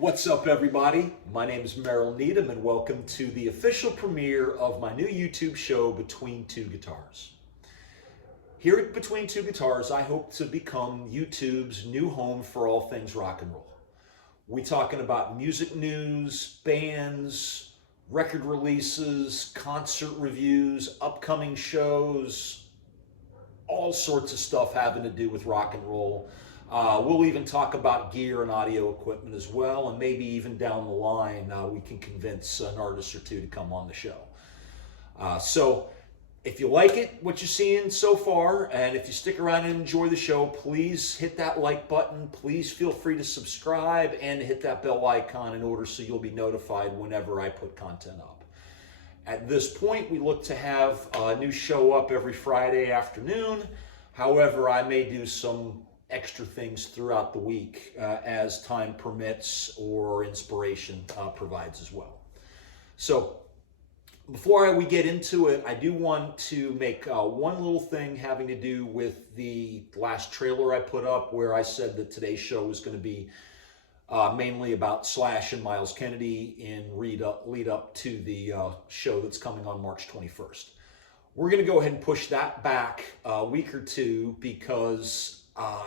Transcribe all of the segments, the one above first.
What's up, everybody? My name is Merrill Needham, and welcome to the official premiere of my new YouTube show, Between Two Guitars. Here at Between Two Guitars, I hope to become YouTube's new home for all things rock and roll. We're talking about music news, bands, record releases, concert reviews, upcoming shows, all sorts of stuff having to do with rock and roll. We'll even talk about gear and audio equipment as well, and maybe even down the line we can convince an artist or two to come on the show. So if you like it, what you're seeing so far, and if you stick around and enjoy the show, please hit that like button. Please feel free to subscribe and hit that bell icon in order so you'll be notified whenever I put content up. At this point, we look to have a new show up every Friday afternoon. However, I may do some extra things throughout the week as time permits or inspiration provides as well. So before we get into it, I do want to make one little thing having to do with the last trailer I put up, where I said that today's show was going to be mainly about Slash and Myles Kennedy in lead up to the show that's coming on March 21st. We're going to go ahead and push that back a week or two because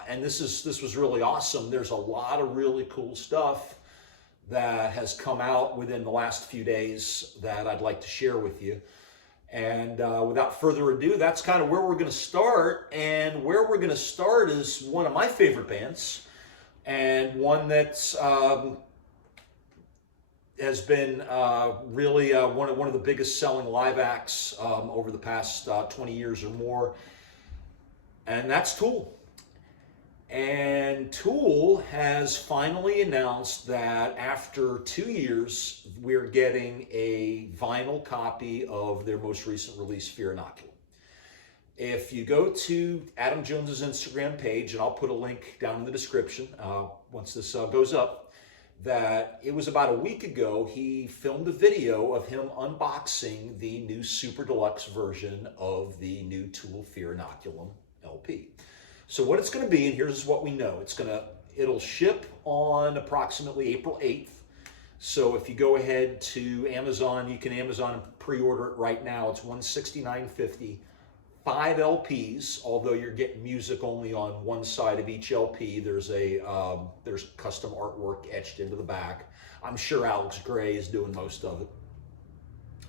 and this was really awesome. There's a lot of really cool stuff that has come out within the last few days that I'd like to share with you. And without further ado, that's kind of where we're going to start. And where we're going to start is one of my favorite bands, and one that's has been really one of the biggest selling live acts over the past 20 years or more, and that's Tool. And Tool has finally announced that after 2 years, we're getting a vinyl copy of their most recent release, Fear Inoculum. If you go to Adam Jones's Instagram page, and I'll put a link down in the description once this goes up, that it was about a week ago, he filmed a video of him unboxing the new Super Deluxe version of the new Tool Fear Inoculum LP. So what it's going to be, and here's what we know, it'll ship on approximately April 8th. So if you go ahead to Amazon, you can Amazon and pre-order it right now. It's $169.50, 5 LPs. Although you're getting music only on one side of each LP, there's custom artwork etched into the back. I'm sure Alex Gray is doing most of it.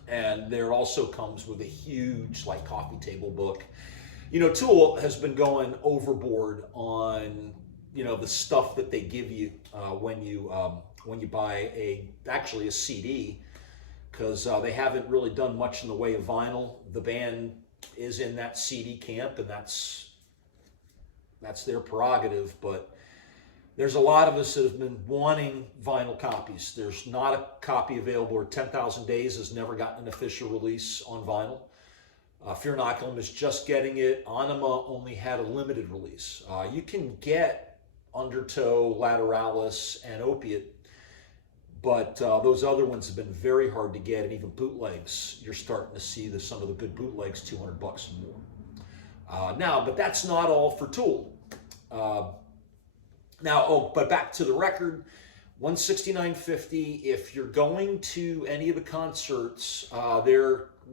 And there also comes with a huge coffee table book. You know, Tool has been going overboard on, the stuff that they give you when you buy actually a CD, because they haven't really done much in the way of vinyl. The band is in that CD camp, and that's their prerogative. But there's a lot of us that have been wanting vinyl copies. There's not a copy available, or 10,000 Days has never gotten an official release on vinyl. Fear Inoculum is just getting it. Anima only had a limited release. You can get Undertow, Lateralis, and Opiate, but those other ones have been very hard to get, and even bootlegs. You're starting to see some of the good bootlegs, $200 and more. But that's not all for Tool. But back to the record, $169.50. If you're going to any of the concerts,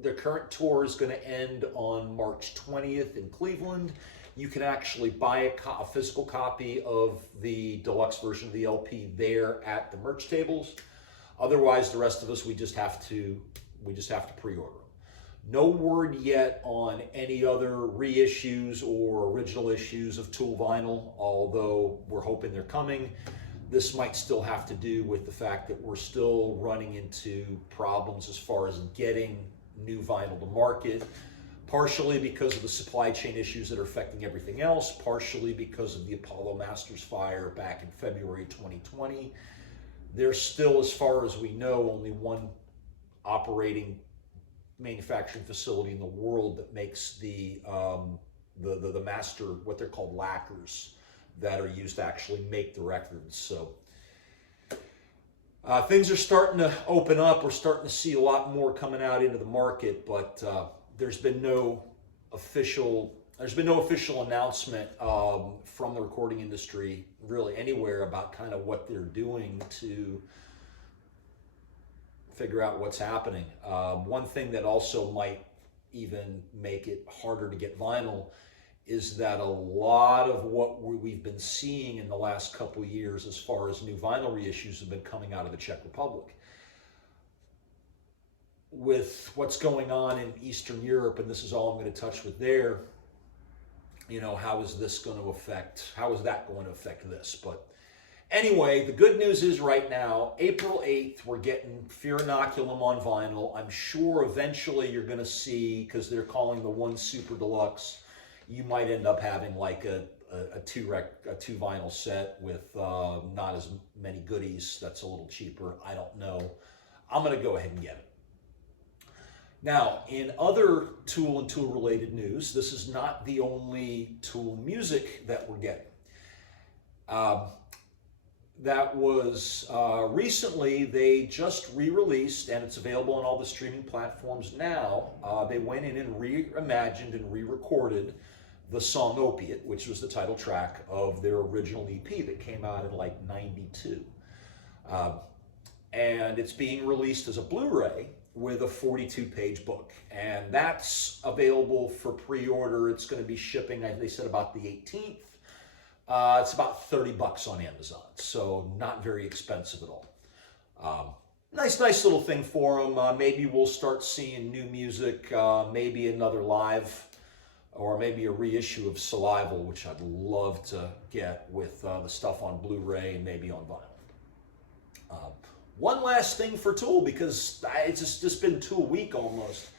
their current tour is going to end on March 20th in Cleveland. You can actually buy a physical copy of the deluxe version of the LP there at the merch tables. Otherwise, the rest of us, we just have to pre-order them. No word yet on any other reissues or original issues of Tool vinyl, although we're hoping they're coming. This might still have to do with the fact that we're still running into problems as far as getting new vinyl to market, partially because of the supply chain issues that are affecting everything else, partially because of the Apollo Masters fire back in February 2020. There's still, as far as we know, only one operating manufacturing facility in the world that makes the master, what they're called lacquers, that are used to actually make the records. So things are starting to open up. We're starting to see a lot more coming out into the market, but there's been no official there's been no official announcement from the recording industry really anywhere about kind of what they're doing to figure out what's happening. One thing that also might even make it harder to get vinyl is that a lot of what we've been seeing in the last couple of years as far as new vinyl reissues have been coming out of the Czech Republic. With what's going on in Eastern Europe, and this is all I'm going to touch with there, you know, how is that going to affect this? But anyway, the good news is right now, April 8th, we're getting Fear Inoculum on vinyl. I'm sure eventually you're going to see, because they're calling the one Super Deluxe, you might end up having like a two vinyl set with not as many goodies. That's a little cheaper. I don't know. I'm going to go ahead and get it. Now, in other Tool and Tool related news, this is not the only Tool music that we're getting. That was recently, they just re-released, and it's available on all the streaming platforms now. They went in and reimagined and re-recorded the song Opiate, which was the title track of their original EP that came out in like '92. And it's being released as a Blu-ray with a 42-page book. And that's available for pre-order. It's going to be shipping, they said, about the 18th. It's about $30 on Amazon, so not very expensive at all. Nice little thing for them. Maybe we'll start seeing new music, maybe another live, or maybe a reissue of Salival, which I'd love to get with the stuff on Blu-ray and maybe on vinyl. One last thing for Tool, because it's just been Tool week almost.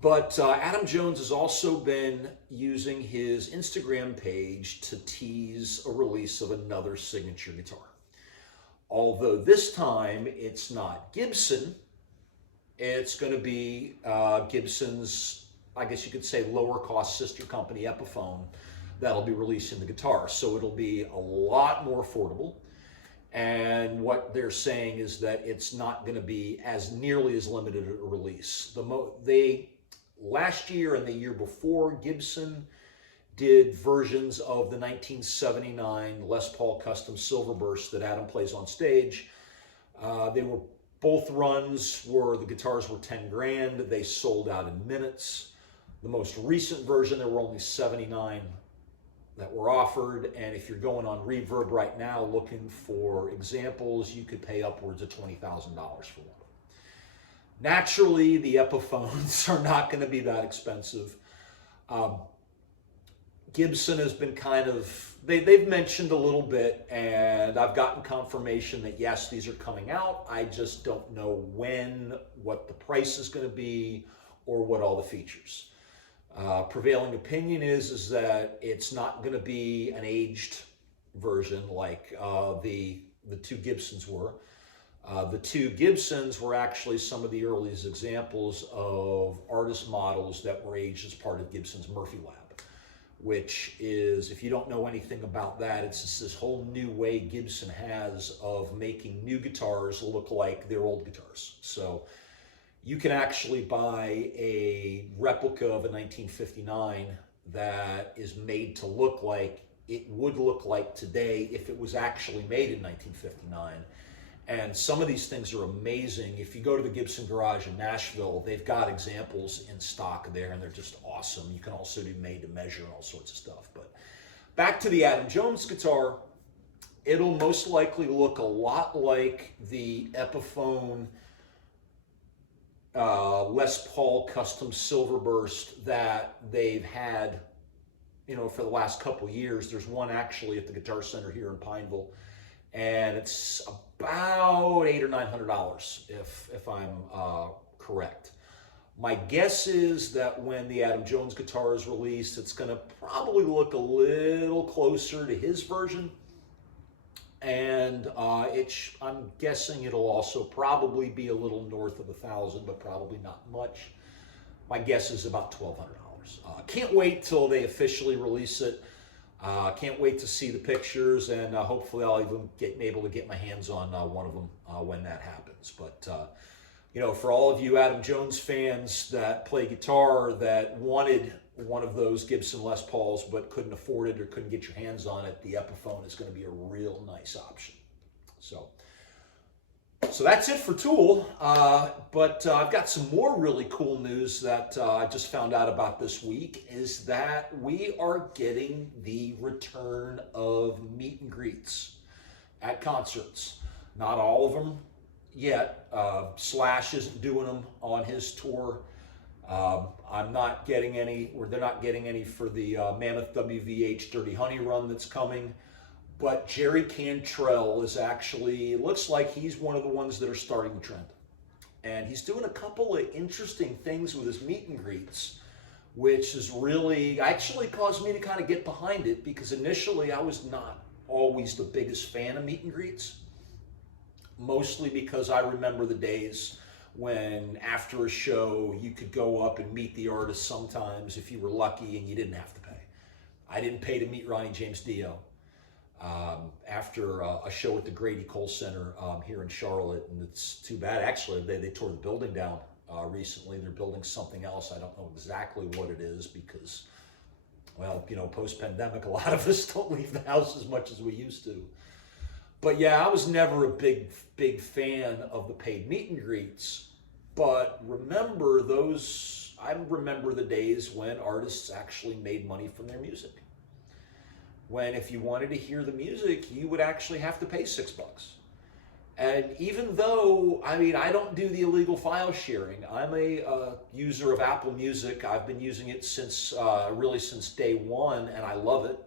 But Adam Jones has also been using his Instagram page to tease a release of another signature guitar. Although this time it's not Gibson, it's going to be Gibson's, I guess you could say, lower cost sister company, Epiphone, that'll be releasing the guitar. So it'll be a lot more affordable. And what they're saying is that it's not going to be as nearly as limited a release. Last year and the year before, Gibson did versions of the 1979 Les Paul Custom Silverburst that Adam plays on stage. Both runs the guitars were 10 grand. They sold out in minutes. The most recent version, there were only 79 that were offered. And if you're going on Reverb right now looking for examples, you could pay upwards of $20,000 for one. Naturally, the Epiphones are not going to be that expensive. Gibson has been they've mentioned a little bit, and I've gotten confirmation that yes, these are coming out. I just don't know when, what the price is going to be, or what all the features. Prevailing opinion is that it's not going to be an aged version like the two Gibsons were. The two Gibsons were actually some of the earliest examples of artist models that were aged as part of Gibson's Murphy Lab, which is, if you don't know anything about that, it's just this whole new way Gibson has of making new guitars look like their old guitars. So you can actually buy a replica of a 1959 that is made to look like it would look like today if it was actually made in 1959. And some of these things are amazing. If you go to the Gibson Garage in Nashville, they've got examples in stock there, and they're just awesome. You can also do made to measure and all sorts of stuff. But back to the Adam Jones guitar, it'll most likely look a lot like the Epiphone Les Paul Custom Silverburst that they've had, for the last couple years. There's one actually at the Guitar Center here in Pineville, and it's about $800 or $900 if I'm correct. My guess is that when the Adam Jones guitar is released, it's going to probably look a little closer to his version, and I'm guessing it'll also probably be a little north of $1,000, but probably not much. My guess is about $1,200. Can't wait till they officially release it. Can't wait to see the pictures, and hopefully I'll even be able to get my hands on one of them when that happens. But, for all of you Adam Jones fans that play guitar that wanted one of those Gibson Les Pauls but couldn't afford it or couldn't get your hands on it, the Epiphone is going to be a real nice option. So that's it for Tool, but I've got some more really cool news that I just found out about this week, is that we are getting the return of meet and greets at concerts. Not all of them yet. Slash isn't doing them on his tour. I'm not getting any, or they're not getting any for the Mammoth WVH Dirty Honey run that's coming. But Jerry Cantrell is actually, it looks like he's one of the ones that are starting the trend. And he's doing a couple of interesting things with his meet and greets, which has really actually caused me to kind of get behind it, because initially I was not always the biggest fan of meet and greets. Mostly because I remember the days when after a show you could go up and meet the artist sometimes if you were lucky and you didn't have to pay. I didn't pay to meet Ronnie James Dio after a show at the Grady Cole Center here in Charlotte, and it's too bad. Actually, they tore the building down recently. They're building something else. I don't know exactly what it is because, well, you know, post-pandemic, a lot of us don't leave the house as much as we used to. But yeah, I was never a big fan of the paid meet and greets. But I remember the days when artists actually made money from their music. When if you wanted to hear the music, you would actually have to pay $6. And even though, I mean, I don't do the illegal file sharing. I'm a user of Apple Music. I've been using it since day one, and I love it.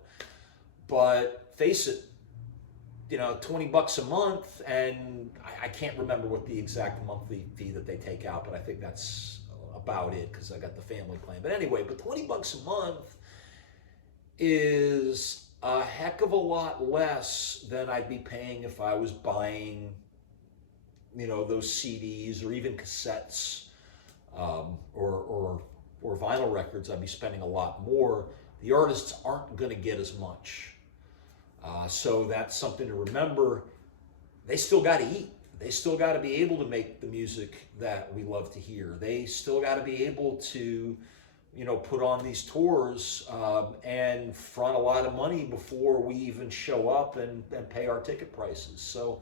But face it, you know, $20 a month, and I can't remember what the exact monthly fee that they take out, but I think that's about it because I got the family plan. But anyway, but $20 a month is a heck of a lot less than I'd be paying if I was buying, you know, those CDs or even cassettes or vinyl records. I'd be spending a lot more. The artists aren't going to get as much. So that's something to remember. They still got to eat. They still got to be able to make the music that we love to hear. They still got to be able to, you know, put on these tours and front a lot of money before we even show up and pay our ticket prices. So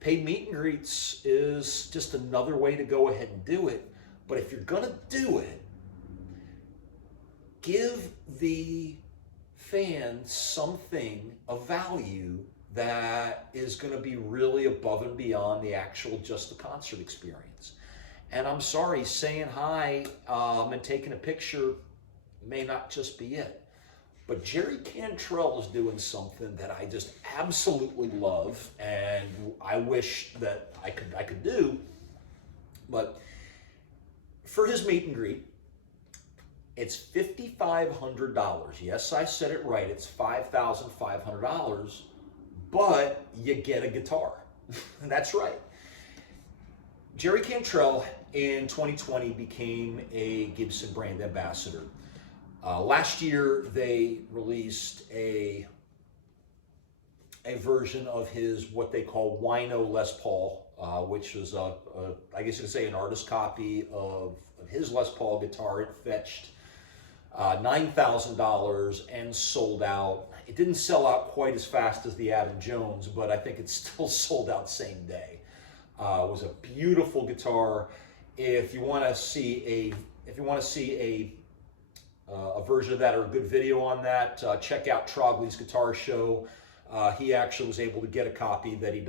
paid meet and greets is just another way to go ahead and do it. But if you're going to do it, give the fans something of value that is going to be really above and beyond the actual just the concert experience. And I'm sorry, saying hi and taking a picture may not just be it. But Jerry Cantrell is doing something that I just absolutely love, and I wish that I could do. But for his meet and greet, it's $5,500. Yes, I said it right. It's $5,500, but you get a guitar. That's right. Jerry Cantrell in 2020 became a Gibson brand ambassador. Last year, they released a version of his what they call Wino Les Paul, which was I guess you could say an artist copy of his Les Paul guitar. It fetched $9,000 and sold out. It didn't sell out quite as fast as the Adam Jones, but I think it still sold out same day. It was a beautiful guitar. If you want to see a version of that or a good video on that, check out Trogley's Guitar Show. He actually was able to get a copy that he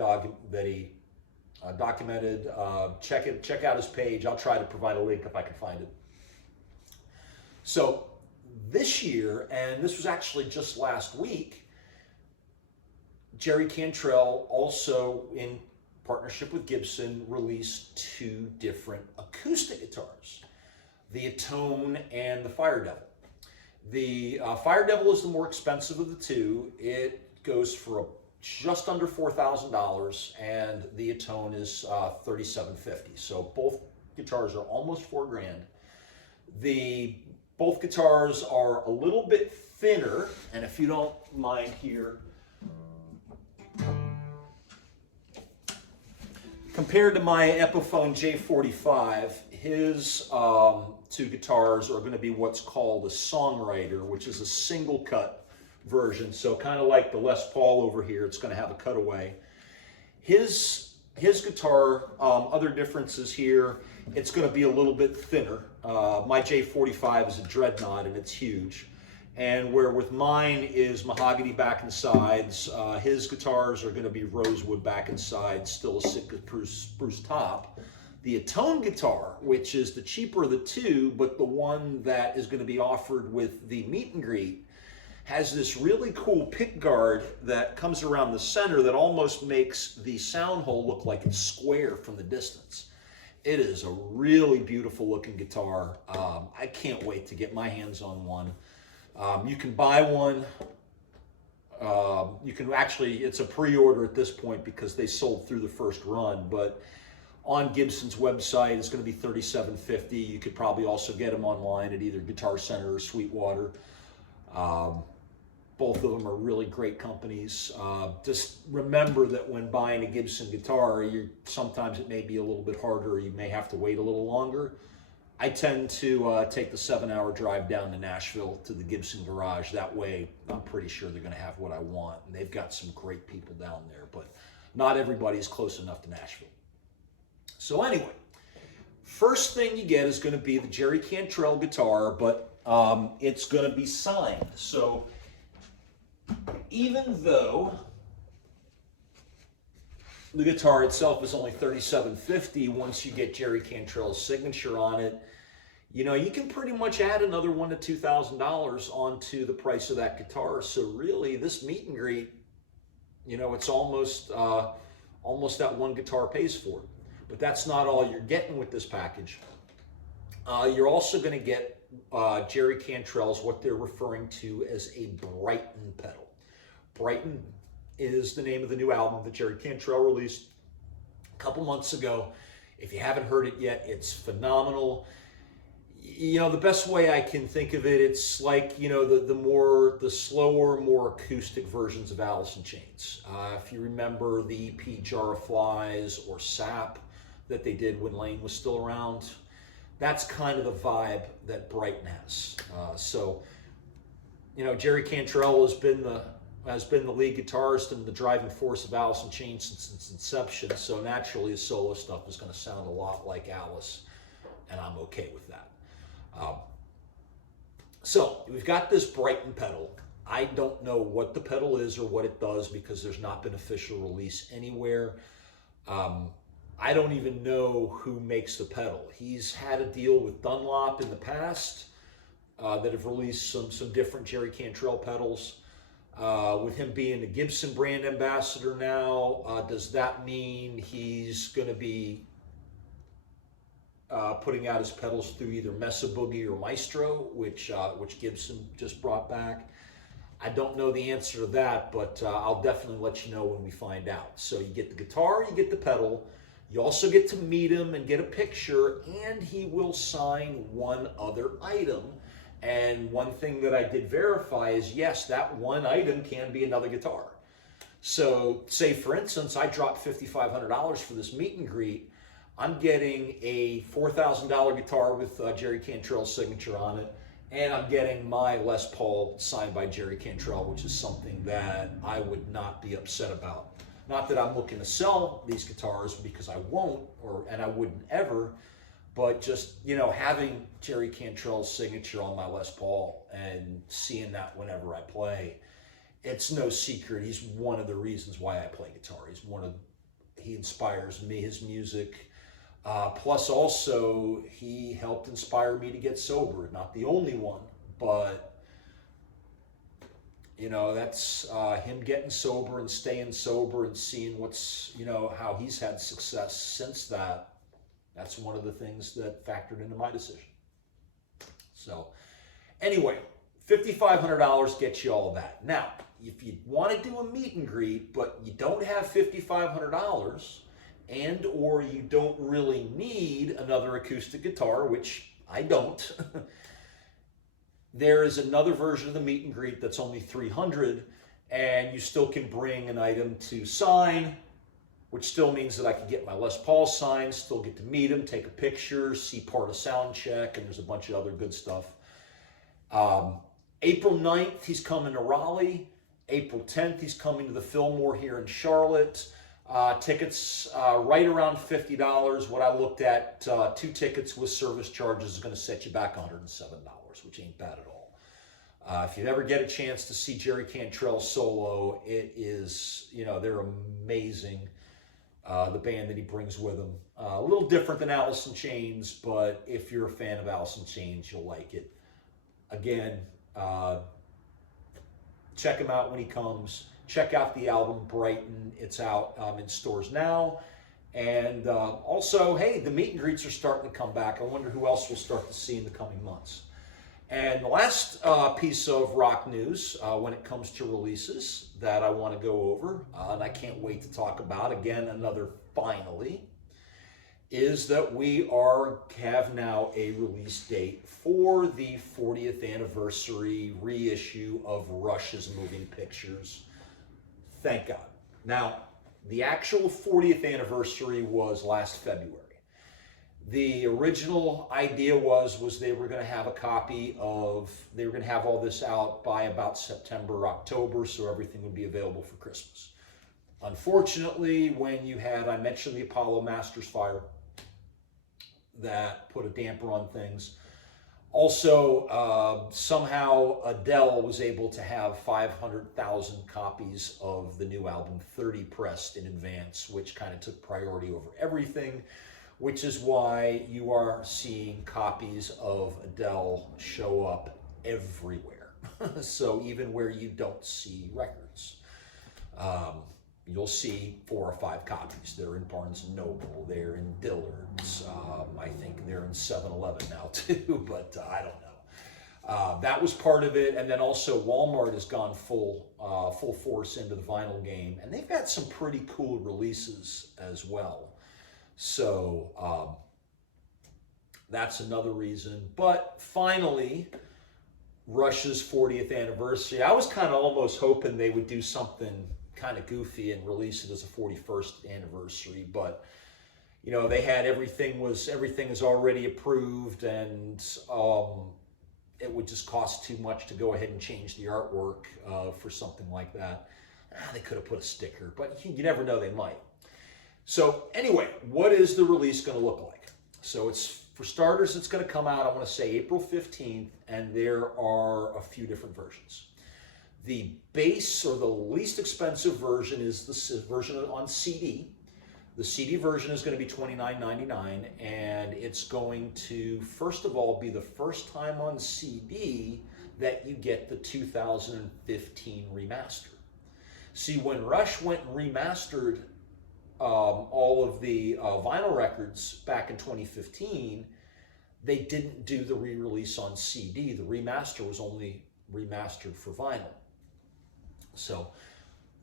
documented. Check out his page. I'll try to provide a link if I can find it. So this year, and this was actually just last week, Jerry Cantrell also, in partnership with Gibson, released two different acoustic guitars, the Atone and the Fire Devil. The Fire Devil is the more expensive of the two. It goes for just under $4,000, and the Atone is $3,750. So both guitars are almost $4,000. Both guitars are a little bit thinner, and if you don't mind here, compared to my Epiphone J45, his two guitars are going to be what's called a songwriter, which is a single cut version. So kind of like the Les Paul over here, it's going to have a cutaway. His guitar, other differences here, it's going to be a little bit thinner. My J45 is a Dreadnought and it's huge. And where with mine is mahogany back and sides, his guitars are going to be rosewood back and sides, still a Sitka spruce top. The Atone guitar, which is the cheaper of the two, but the one that is going to be offered with the meet and greet, has this really cool pick guard that comes around the center that almost makes the sound hole look like it's square from the distance. It is a really beautiful looking guitar. I can't wait to get my hands on one. You can buy one. You can actually, it's a pre-order at this point because they sold through the first run, but on Gibson's website, it's going to be $37.50. You could probably also get them online at either Guitar Center or Sweetwater. Both of them are really great companies. Just remember that when buying a Gibson guitar, sometimes it may be a little bit harder. You may have to wait a little longer. I tend to take the 7-hour drive down to Nashville to the Gibson garage. That way, I'm pretty sure they're going to have what I want. And they've got some great people down there, but not everybody's close enough to Nashville. So anyway, first thing you get is going to be the Jerry Cantrell guitar, but it's going to be signed. So even though the guitar itself is only $37.50, once you get Jerry Cantrell's signature on it, you know, you can pretty much add another $1,000 to $2,000 onto the price of that guitar. So really, this meet and greet, you know, it's almost that one guitar pays for it. But that's not all you're getting with this package. You're also going to get Jerry Cantrell's, what they're referring to as a Brighton pedal. Brighton is the name of the new album that Jerry Cantrell released a couple months ago. If you haven't heard it yet, it's phenomenal. You know, the best way I can think of it, it's like, you know, the slower, more acoustic versions of Alice in Chains. If you remember the EP Jar of Flies or Sap that they did when Lane was still around, that's kind of the vibe that Brighton has. So, you know, Jerry Cantrell has been the lead guitarist and the driving force of Alice in Chains since its inception. So naturally, his solo stuff is going to sound a lot like Alice, and I'm okay with that. So we've got this Brighton pedal. I don't know what the pedal is or what it does because there's not been official release anywhere. I don't even know who makes the pedal. He's had a deal with Dunlop in the past that have released some different Jerry Cantrell pedals. With him being a Gibson brand ambassador now, does that mean he's going to be putting out his pedals through either Mesa Boogie or Maestro, which Gibson just brought back? I don't know the answer to that, but I'll definitely let you know when we find out. So you get the guitar, you get the pedal, you also get to meet him and get a picture, and he will sign one other item. And one thing that I did verify is, yes, that one item can be another guitar. So say, for instance, I dropped $5,500 for this meet and greet. I'm getting a $4,000 guitar with Jerry Cantrell's signature on it, and I'm getting my Les Paul signed by Jerry Cantrell, which is something that I would not be upset about. Not that I'm looking to sell these guitars, because I won't, and I wouldn't ever, but just, you know, having Jerry Cantrell's signature on my Les Paul and seeing that whenever I play, it's no secret. He's one of the reasons why I play guitar. He inspires me, his music. Plus also, he helped inspire me to get sober. Not the only one, but you know, that's him getting sober and staying sober and seeing how he's had success since that. That's one of the things that factored into my decision. So anyway, $5,500 gets you all of that. Now, if you want to do a meet and greet, but you don't have $5,500 and or you don't really need another acoustic guitar, which I don't, there is another version of the meet and greet that's only $300, and you still can bring an item to sign which still means that I can get my Les Paul signed, still get to meet him, take a picture, see part of sound check, and there's a bunch of other good stuff. April 9th, he's coming to Raleigh. April 10th, he's coming to the Fillmore here in Charlotte. Tickets right around $50. What I looked at, 2 tickets with service charges is going to set you back $107, which ain't bad at all. If you ever get a chance to see Jerry Cantrell solo, it is, they're amazing. The band that he brings with him. A little different than Alice in Chains, but if you're a fan of Alice in Chains, you'll like it. Again, check him out when he comes. Check out the album Brighton. It's out in stores now. And also, hey, the meet and greets are starting to come back. I wonder who else we'll start to see in the coming months. And the last piece of rock news when it comes to releases that I want to go over, and I can't wait to talk about, again, another finally, is that we have now a release date for the 40th anniversary reissue of Rush's Moving Pictures. Thank God. Now, the actual 40th anniversary was last February. The original idea was they were going to have they were going to have all this out by about September, October, so everything would be available for Christmas. Unfortunately, when I mentioned the Apollo Masters fire, that put a damper on things. Also, somehow Adele was able to have 500,000 copies of the new album, 30 pressed in advance, which kind of took priority over everything, which is why you are seeing copies of Adele show up everywhere. So even where you don't see records, you'll see 4 or 5 copies. They're in Barnes & Noble, they're in Dillard's, I think they're in 7-Eleven now too, but I don't know. That was part of it, and then also Walmart has gone full force into the vinyl game, and they've got some pretty cool releases as well. So that's another reason. But finally, Rush's 40th anniversary. I was kind of almost hoping they would do something kind of goofy and release it as a 41st anniversary, but they had everything is already approved, and it would just cost too much to go ahead and change the artwork for something like that. They could have put a sticker, but you never know, they might. So anyway, what is the release going to look like? So for starters, it's going to come out, I want to say April 15th, and there are a few different versions. The base, or the least expensive version, is the version on CD. The CD version is going to be $29.99, and it's going to, first of all, be the first time on CD that you get the 2015 remaster. See, when Rush went and remastered all of the vinyl records back in 2015, they didn't do the re-release on CD. The remaster was only remastered for vinyl. So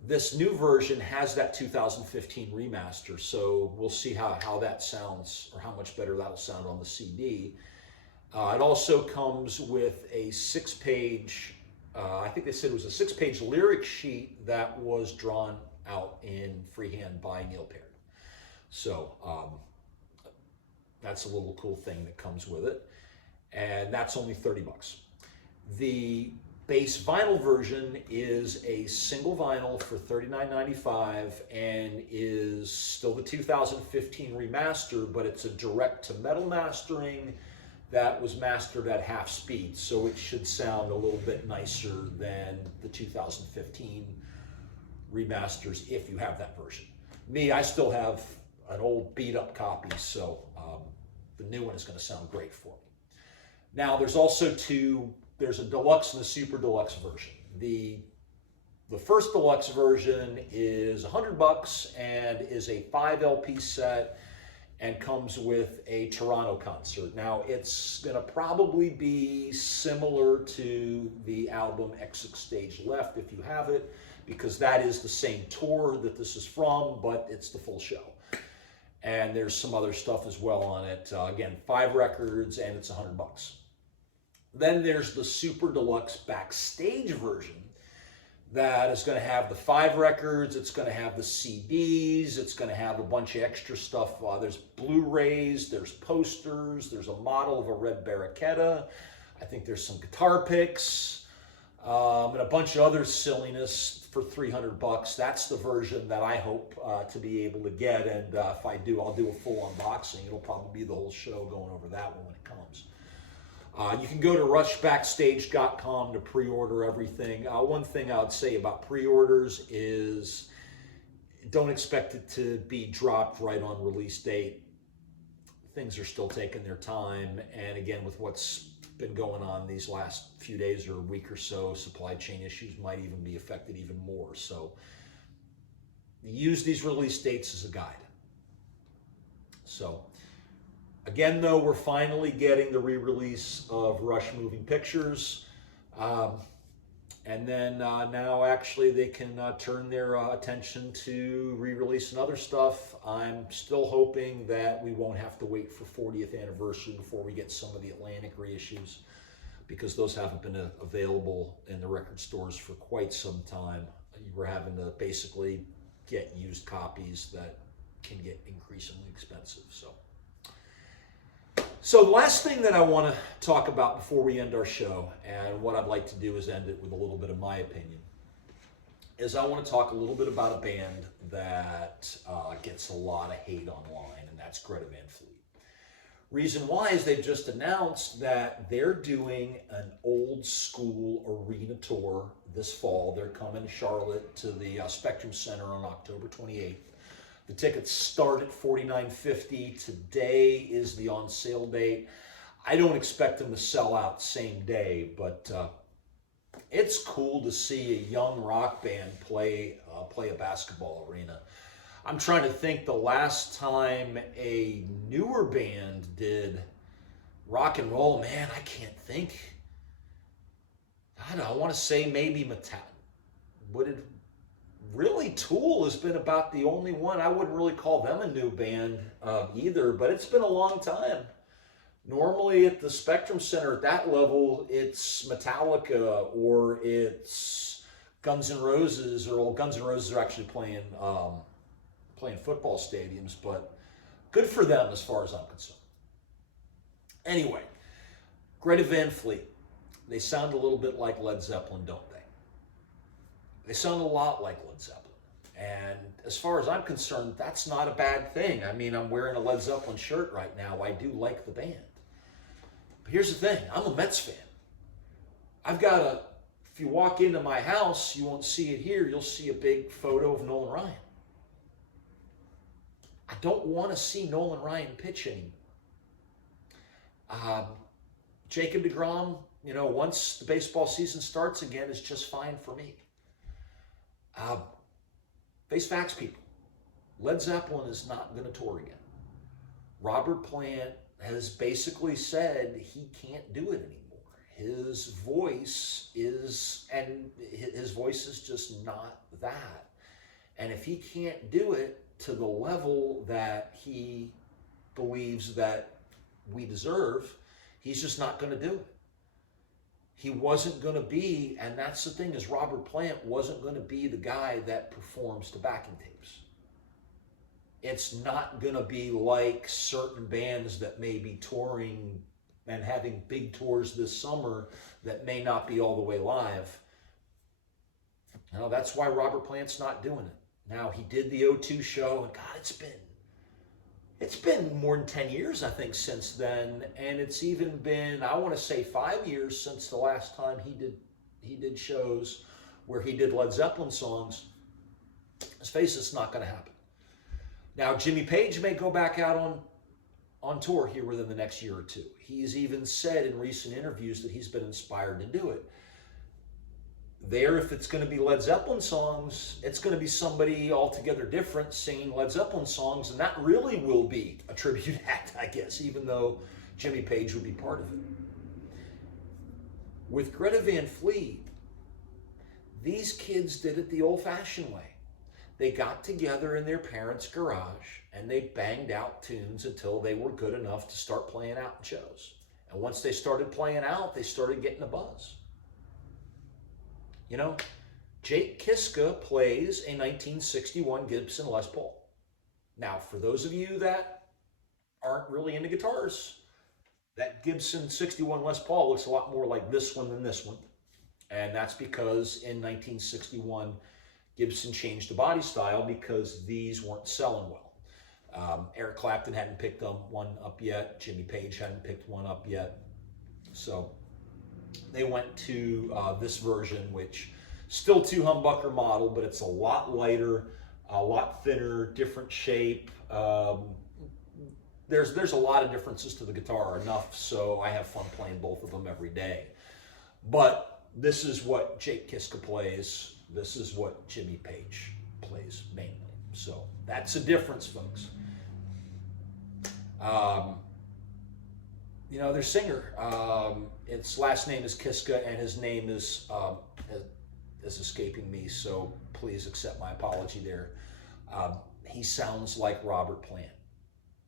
this new version has that 2015 remaster, so we'll see how that sounds, or how much better that'll sound on the CD. It also comes with a 6-page, I think they said it was a 6-page lyric sheet that was drawn out in freehand by Neil Peart. So that's a little cool thing that comes with it, and that's only $30. The base vinyl version is a single vinyl for $39.95 and is still the 2015 remaster, but it's a direct-to-metal mastering that was mastered at half speed, so it should sound a little bit nicer than the 2015 remasters if you have that version. Me, I still have an old beat-up copy, so the new one is going to sound great for me. Now, there's also there's a deluxe and a super deluxe version. The first deluxe version is $100 and is a 5 LP set and comes with a Toronto concert. Now, it's going to probably be similar to the album Exit Stage Left if you have it, because that is the same tour that this is from, but it's the full show. And there's some other stuff as well on it. Again, 5 records, and it's $100. Then there's the Super Deluxe Backstage version. that is going to have the 5 records, it's going to have the CDs, it's going to have a bunch of extra stuff. There's Blu-rays, there's posters, there's a model of a red Barracuda. I think there's some guitar picks, and a bunch of other silliness for $300. That's the version that I hope to be able to get, and if I do, I'll do a full unboxing. It'll probably be the whole show going over that one when it comes. You can go to rushbackstage.com to pre-order everything. One thing I would say about pre-orders is don't expect it to be dropped right on release date. Things are still taking their time, and again, with what's been going on these last few days or a week or so, supply chain issues might even be affected even more. So use these release dates as a guide. So again, though, we're finally getting the re-release of Rush Moving Pictures. And then now actually they can turn their attention to re-releasing other stuff. I'm still hoping that we won't have to wait for 40th anniversary before we get some of the Atlantic reissues, because those haven't been available in the record stores for quite some time. We're having to basically get used copies that can get increasingly expensive. So the last thing that I want to talk about before we end our show, and what I'd like to do is end it with a little bit of my opinion, is I want to talk a little bit about a band that gets a lot of hate online, and that's Greta Van Fleet. Reason why is they've just announced that they're doing an old school arena tour this fall. They're coming to Charlotte to the Spectrum Center on October 28th. The tickets start at $49.50. Today is the on sale date. I don't expect them to sell out same day, but it's cool to see a young rock band play a basketball arena. I'm trying to think the last time a newer band did rock and roll. Man, I can't think. I want to say maybe Metallica. Really, Tool has been about the only one. I wouldn't really call them a new band either, but it's been a long time. Normally at the Spectrum Center at that level, it's Metallica or it's Guns N' Roses, or Guns N' Roses are actually playing football stadiums, but good for them as far as I'm concerned. Anyway, Greta Van Fleet. They sound a little bit like Led Zeppelin, don't they? They sound a lot like Led Zeppelin. And as far as I'm concerned, that's not a bad thing. I mean, I'm wearing a Led Zeppelin shirt right now. I do like the band. But here's the thing. I'm a Mets fan. If you walk into my house, you won't see it here. You'll see a big photo of Nolan Ryan. I don't want to see Nolan Ryan pitch anymore. Jacob deGrom, once the baseball season starts again, is just fine for me. Face facts, people. Led Zeppelin is not going to tour again. Robert Plant has basically said he can't do it anymore. His voice is just not that. And if he can't do it to the level that he believes that we deserve, he's just not going to do it. He wasn't going to be, and that's the thing, is Robert Plant wasn't going to be the guy that performs to backing tapes. It's not going to be like certain bands that may be touring and having big tours this summer that may not be all the way live. That's why Robert Plant's not doing it. Now, he did the O2 show, and God, it's been more than 10 years, I think, since then, and it's even been, I want to say, 5 years since the last time he did shows where he did Led Zeppelin songs. Let's face it, it's not going to happen. Now, Jimmy Page may go back out on tour here within the next year or two. He's even said in recent interviews that he's been inspired to do it. If it's going to be Led Zeppelin songs, it's going to be somebody altogether different singing Led Zeppelin songs, and that really will be a tribute act, I guess, even though Jimmy Page would be part of it. With Greta Van Fleet, these kids did it the old-fashioned way. They got together in their parents' garage, and they banged out tunes until they were good enough to start playing out in shows. And once they started playing out, they started getting a buzz. Jake Kiszka plays a 1961 Gibson Les Paul. Now, for those of you that aren't really into guitars, that Gibson 61 Les Paul looks a lot more like this one than this one. And that's because in 1961, Gibson changed the body style because these weren't selling well. Eric Clapton hadn't picked one up yet. Jimmy Page hadn't picked one up yet. So they went to this version, which still 2 humbucker model, but it's a lot lighter, a lot thinner, different shape. There's a lot of differences to the guitar, enough so I have fun playing both of them every day. But this is what Jake Kiszka plays. This is what Jimmy Page plays mainly. So that's a difference, folks. You know, their singer, its last name is Kiszka, and his name is escaping me, so please accept my apology there. He sounds like Robert Plant.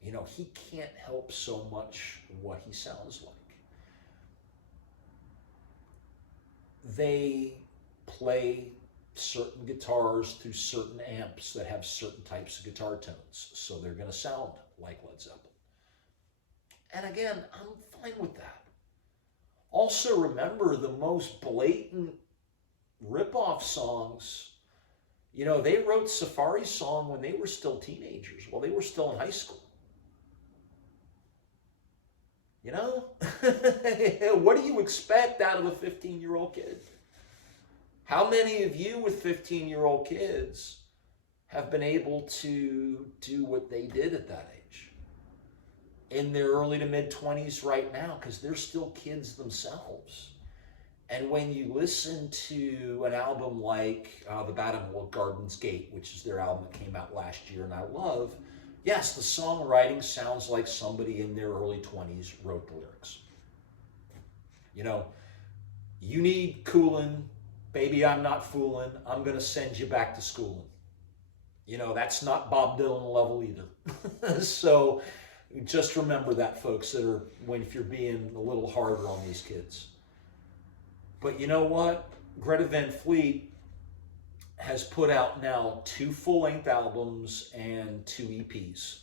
You know, he can't help so much what he sounds like. They play certain guitars through certain amps that have certain types of guitar tones, so they're going to sound like Led Zeppelin. And again, I'm fine with that. Also, remember the most blatant rip-off songs. You know, they wrote Safari's song when they were still teenagers, while they were still in high school. You know? What do you expect out of a 15-year-old kid? How many of you with 15-year-old kids have been able to do what they did at that age? In their early to mid-20s right now, because they're still kids themselves. And when you listen to an album like The Battle at Garden's Gate, which is their album that came out last year and I love, yes, the songwriting sounds like somebody in their early 20s wrote the lyrics. You know, you need coolin', baby, I'm not foolin', I'm gonna send you back to schoolin'. You know, that's not Bob Dylan level either. So just remember that, folks, if you're being a little harder on these kids. But you know what? Greta Van Fleet has put out now 2 full-length albums and 2 EPs.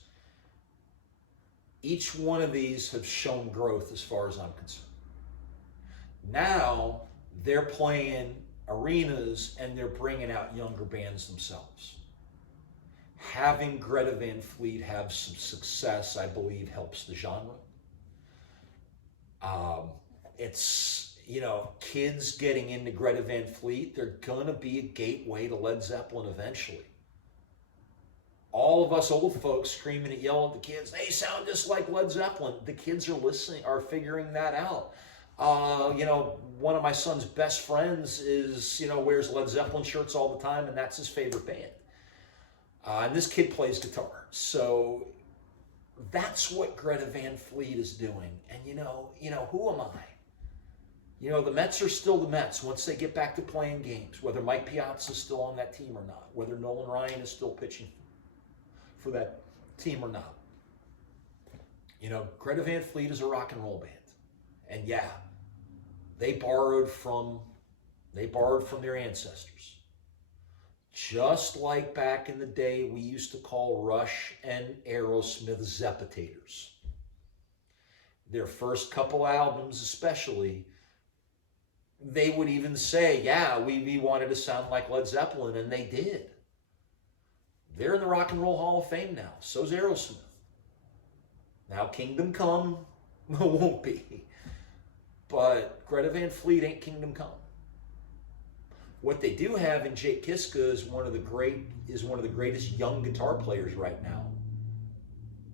Each one of these have shown growth as far as I'm concerned. Now they're playing arenas and they're bringing out younger bands themselves. Having Greta Van Fleet have some success, I believe, helps the genre. It's, you know, kids getting into Greta Van Fleet, they're gonna be a gateway to Led Zeppelin eventually. All of us old folks screaming and yelling at the kids, they sound just like Led Zeppelin. The kids are listening, are figuring that out. You know, one of my son's best friends is, you know, wears Led Zeppelin shirts all the time, and that's his favorite band. And this kid plays guitar. So that's what Greta Van Fleet is doing. And you know, who am I? You know, the Mets are still the Mets once they get back to playing games, whether Mike Piazza is still on that team or not, whether Nolan Ryan is still pitching for that team or not. You know, Greta Van Fleet is a rock and roll band. And yeah, they borrowed from their ancestors. Just like back in the day, we used to call Rush and Aerosmith Zeppetators. Their first couple albums especially, they would even say, yeah, we wanted to sound like Led Zeppelin, and they did. They're in the Rock and Roll Hall of Fame now. So's Aerosmith. Now Kingdom Come won't be. But Greta Van Fleet ain't Kingdom Come. What they do have in Jake Kiszka is one of the greatest young guitar players right now.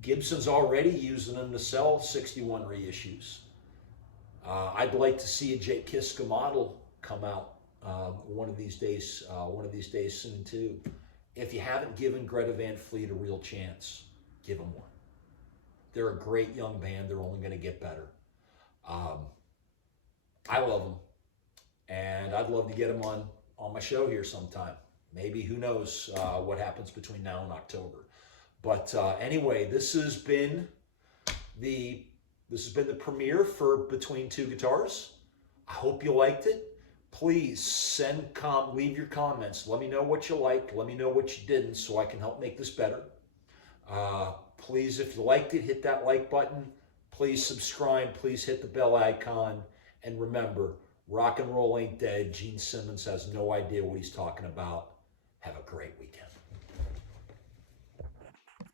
Gibson's already using them to sell 61 reissues. I'd like to see a Jake Kiszka model come out one of these days soon too. If you haven't given Greta Van Fleet a real chance, give them one. They're a great young band. They're only going to get better. I love them, and I'd love to get them on my show here sometime. Maybe, who knows what happens between now and October. But anyway, this has been the premiere for Between Two Guitars. I hope you liked it. Please leave your comments. Let me know what you liked. Let me know what you didn't so I can help make this better. Please, if you liked it, hit that like button. Please subscribe. Please hit the bell icon. And remember, rock and roll ain't dead. Gene Simmons has no idea what he's talking about. Have a great weekend.